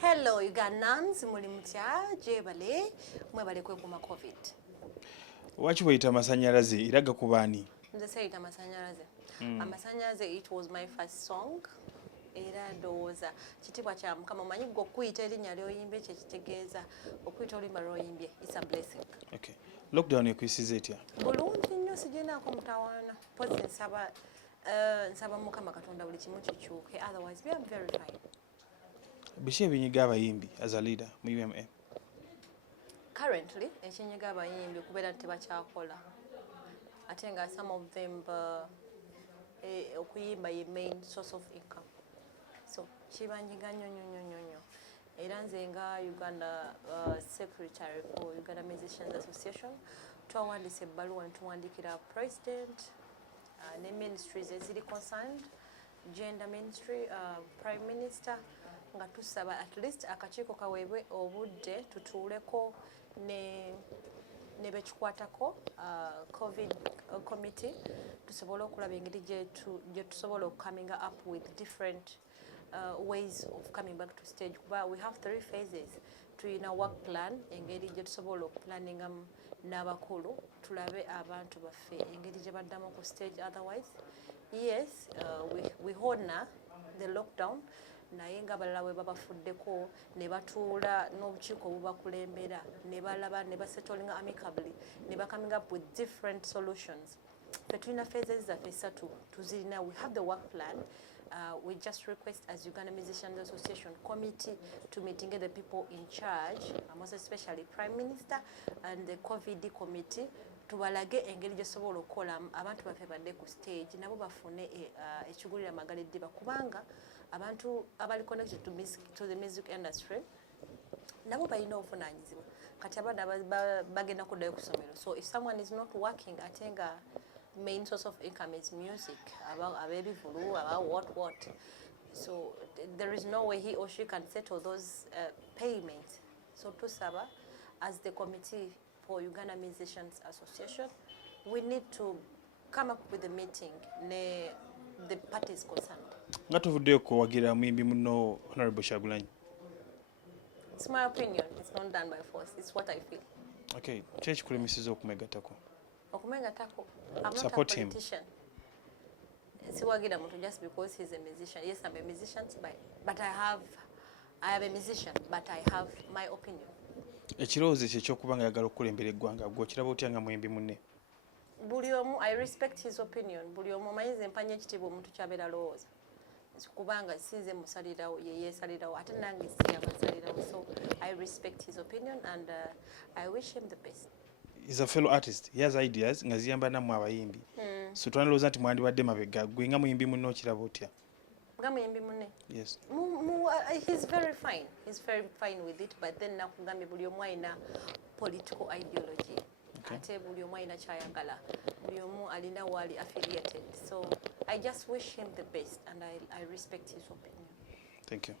Hello Ugandans, muli mutya jebale mwebale kwekuma COVID. Wachi Phiina Masanyalaze iraga kubani? Nze Phiina Masanyalaze. Masanyalaze, it was my first song. Era ndowooza kitibwa kya Mukama omanyi gwe okuyita erinnya ly'oyimbye kye kitegeeza okuyita oluyimba lw'oyimbye. It's a blessing. Okay. Lockdown ekuyisiza etya? Bulungi nnyo sigenaako mutawaana. Pozi nsaba Mukama Katonda buli kimu kikyuke. Otherwise we are very fine. Biki ebinyiga abayimbi as a leader mu UMA? Currently, ekinyiga abayimbi kubeera tebakyakola. Ate nga some of them okuyimba ye main source of income. So kibanyiga nnyo. Era nze nga Uganda Secretary for Uganda Musicians Association twawandiisa ebbaluwa ne tuwandiikira President ne ministries eziri concerned, Gender Ministry, Prime Minister, nga tusaba at least akakiiko kaweebwe obudde tutuuleko ne bekikwatako COVID committee tusobole okulaba engeri gye tusobola coming up with different ways of coming back to stage. We have 3 phases. Tuyina work plan engeri gye tusobola okuplanninga n'abakulu tulabe abantu baffe engeri gye baddamu ku stage. Otherwise, yes, we honor the lockdown, naye nga balala bwe babafuddeko ne batuula n'obukiiko bubakulembera ne balaba ne basettlinga amicably ne coming up with different solutions. Between phases zaffe ssatu tuzirina. We have the work plan. We just request as Uganda Musicians Association committee to meeting the people in charge, most especially Prime Minister and the COVID committee, tubalage engeri gye sobola okukola abantu baffe badde ku stage nabo bafune ekigulira magala eddiba kubanga abantu abali connected to the music industry nabo balina obuvunaanyizibwa kati abadde bagenda kuddayo ku ssomero. So if someone is not working ate nga main source of income is music, about abebivulu, about what. So there is no way he or she can settle those payments. So tusaba, as the committee for Uganda Musicians Association, we need to come up with a meeting the parties concerned. Ngatuvuddeyo kuwagira muyimbi muno Honorable Shagulanyi. It's my opinion. It's not done by force. It's what I feel. Okay, church kulemesiza okumegatako. Okumegatako. I'm not Support a politician. Siwagira muntu just because he's a musician. Yes, I'm a musician, but I am a musician, but I have my opinion. Ekirowoozo kye ky'okuba nga ayagala okukulembera eggwanga gwe okiraba otya nga muyimbi munne? Buli omu, I respect his opinion. Buli omu omanyi nze mpanya ekitiibwa omuntu ky'abeera alowooza. Kubanga sinze musalirawo ye yeesalirawo ate nange si abasalirawo. So I respect his opinion and I wish him the best. He's a fellow artist. He has ideas nga ziyamba nammwe abayimbi. So twanalowooza nti mwandibadde mabega gwe nga muyimbi munne okiraba otya? Nga muyimbi munne? Yes. He's very fine. He's very fine with it, but then nakugambye buli omu alina political ideology. Ate buli omu alina kyayagala. Buli omu alina wali affiliated. So I just wish him the best and I respect his opinion. Thank you.